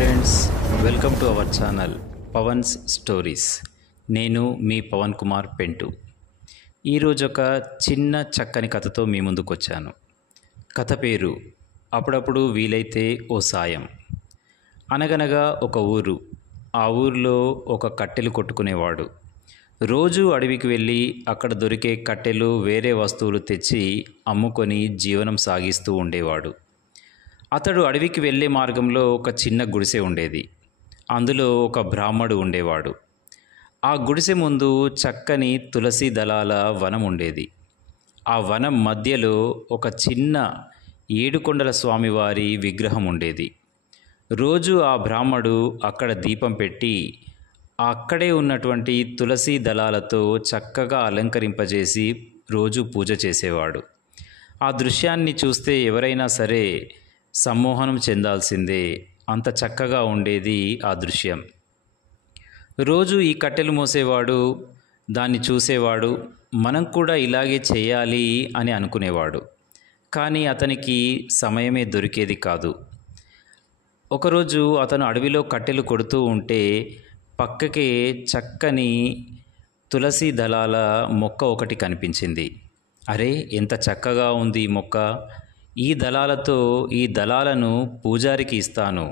Friends, welcome to our channel Pavan's stories. నేను మీ పవన్ కుమార్ పెంటు. ఈరోజు ఒక చిన్న చక్కని కథతో మీ ముందుకు వచ్చాను. కథ పేరు అప్పుడప్పుడు వీలైతే ఓ సాయం. అనగనగా ఒక ఊరు. ఆ ఊరిలో ఒక కట్టెలు కొట్టుకునేవాడు. రోజు అడవికి వెళ్ళి అక్కడ దొరికే కట్టెలు వేరే వస్తువులు తెచ్చి అమ్ముకొని జీవనం సాగిస్తూ ఉండేవాడు. అతడు అడవికి వెళ్ళే మార్గంలో ఒక చిన్న గుడిసె ఉండేది. అందులో ఒక బ్రాహ్మడు ఉండేవాడు. ఆ గుడిసె ముందు చక్కని తులసి దళాల వనం ఉండేది. ఆ వనం మధ్యలో ఒక చిన్న ఏడుకొండల స్వామివారి విగ్రహం ఉండేది. రోజు ఆ బ్రాహ్మడు అక్కడ దీపం పెట్టి అక్కడే ఉన్నటువంటి తులసి దళాలతో చక్కగా అలంకరింపజేసి రోజు పూజ చేసేవాడు. ఆ దృశ్యాన్ని చూస్తే ఎవరైనా సరే సమ్మోహనం చెందాల్సిందే, అంత చక్కగా ఉండేది ఆ దృశ్యం. రోజు ఈ కట్టెలు మోసేవాడు, దాన్ని చూసేవాడు. మనం కూడా ఇలాగే చేయాలి అని అనుకునేవాడు. కానీ అతనికి సమయమే దొరికేది కాదు. ఒకరోజు అతను అడవిలో కట్టెలు కొడుతూ ఉంటే పక్కకే చక్కని తులసి దళాల మొక్క ఒకటి కనిపించింది. అరే, ఎంత చక్కగా ఉంది ఈ మొక్క! ఈ దళాలను పూజారికి ఇస్తాను,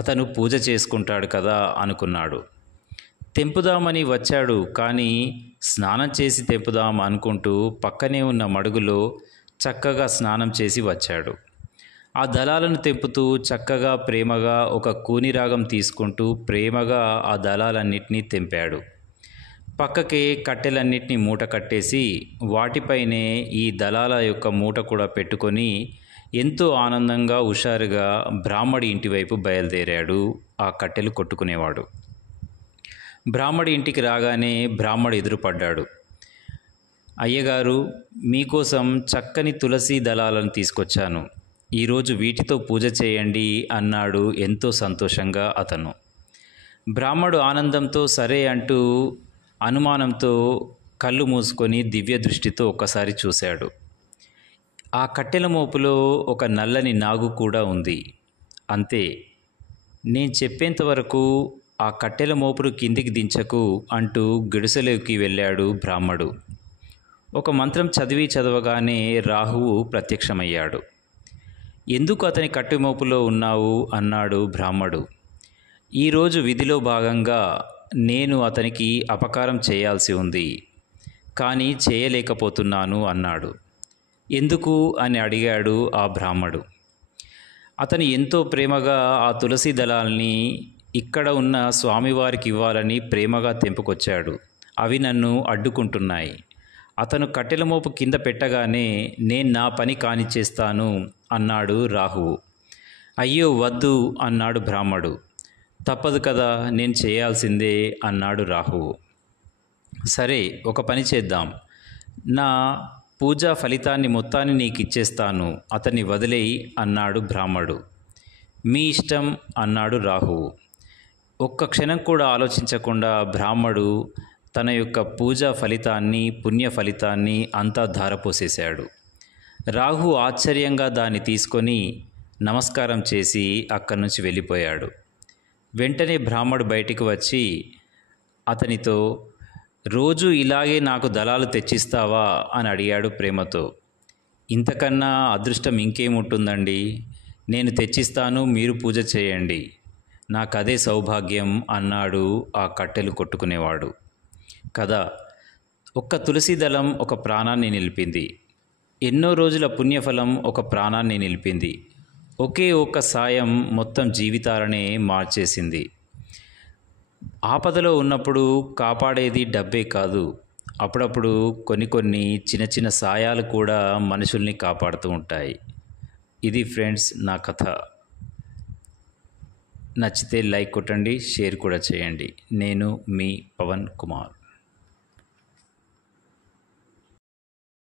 అతను పూజ చేసుకుంటాడు కదా అనుకున్నాడు. తెంపుదామని వచ్చాడు. కానీ స్నానం చేసి తెంపుదాం అనుకుంటూ పక్కనే ఉన్న మడుగులో చక్కగా స్నానం చేసి వచ్చాడు. ఆ దళాలను తెంపుతూ చక్కగా ప్రేమగా ఒక కూని రాగం తీసుకుంటూ ప్రేమగా ఆ దళాలన్నింటినీ తెంపాడు. పక్కకే కట్టెలన్నింటినీ మూట కట్టేసి వాటిపైనే ఈ దళాల యొక్క మూట కూడా పెట్టుకొని ఎంతో ఆనందంగా హుషారుగా బ్రాహ్మడి ఇంటివైపు బయలుదేరాడు ఆ కట్టెలు కొట్టుకునేవాడు. బ్రాహ్మడి ఇంటికి రాగానే బ్రాహ్మడు ఎదురుపడ్డాడు. అయ్యగారు, మీకోసం చక్కని తులసి దళాలను తీసుకొచ్చాను, ఈరోజు వీటితో పూజ చేయండి అన్నాడు ఎంతో సంతోషంగా అతను. బ్రాహ్మడు ఆనందంతో సరే అంటూ అనుమానంతో కళ్ళు మూసుకొని దివ్య దృష్టితో ఒక్కసారి చూశాడు. ఆ కట్టెల మోపులో ఒక నల్లని నాగు కూడా ఉంది. అంతే. నేను చెప్పేంతవరకు ఆ కట్టెల మోపును కిందికి దించకు అంటూ గుడిసెలోకి వెళ్ళాడు బ్రాహ్మడు. ఒక మంత్రం చదవగానే రాహువు ప్రత్యక్షమయ్యాడు. ఎందుకు అతని కట్టెమోపులో ఉన్నావు అన్నాడు బ్రాహ్మడు. ఈరోజు విధిలో భాగంగా నేను అతనికి అపకారం చేయాల్సి ఉంది, కానీ చేయలేకపోతున్నాను అన్నాడు. ఎందుకు అని అడిగాడు ఆ బ్రాహ్మడు. అతను ఎంతో ప్రేమగా ఆ తులసి దళాల్ని ఇక్కడ ఉన్న స్వామివారికి ఇవ్వాలని ప్రేమగా తెంపుకొచ్చాడు. అవి నన్ను అడ్డుకుంటున్నాయి. అతను కట్టెల మోపు కింద పెట్టగానే నేను నా పని కానిచ్చేస్తాను అన్నాడు రాహువు. అయ్యో వద్దు అన్నాడు బ్రాహ్మడు. తప్పదు కదా, నేను చేయాల్సిందే అన్నాడు రాహువు. సరే, ఒక పని చేద్దాం, నా పూజా ఫలితాన్ని మొత్తాన్ని నీకు ఇచ్చేస్తాను, అతన్ని వదిలేయి అన్నాడు బ్రాహ్మడు. మీ ఇష్టం అన్నాడు రాహువు. ఒక్క క్షణం కూడా ఆలోచించకుండా బ్రాహ్మడు తన యొక్క పూజా ఫలితాన్ని పుణ్య ఫలితాన్ని అంతా ధారపోసేశాడు. రాహు ఆశ్చర్యంగా దాన్ని తీసుకొని నమస్కారం చేసి అక్కడి నుంచి వెళ్ళిపోయాడు. వెంటనే బ్రాహ్మడు బయటికి వచ్చి అతనితో, రోజు ఇలాగే నాకు దళాలు తెచ్చిస్తావా అని అడిగాడు ప్రేమతో. ఇంతకన్నా అదృష్టం ఇంకేముంటుందండి, నేను తెచ్చిస్తాను, మీరు పూజ చేయండి, నాకదే సౌభాగ్యం అన్నాడు ఆ కట్టెలు కొట్టుకునేవాడు. కదా, ఒక్క తులసి దళం ఒక ప్రాణాన్ని నిలిపింది. ఎన్నో రోజుల పుణ్యఫలం ఒక ప్రాణాన్ని నిలిపింది. ఒకే ఒక్క సాయం మొత్తం జీవితాలనే మార్చేసింది. ఆపదలో ఉన్నప్పుడు కాపాడేది డబ్బే కాదు, అప్పుడప్పుడు కొన్ని చిన్న చిన్న సాయాలు కూడా మనుషుల్ని కాపాడుతూ ఉంటాయి. ఇది ఫ్రెండ్స్ నా కథ. నచ్చితే లైక్ కొట్టండి, షేర్ కూడా చేయండి. నేను మీ పవన్ కుమార్.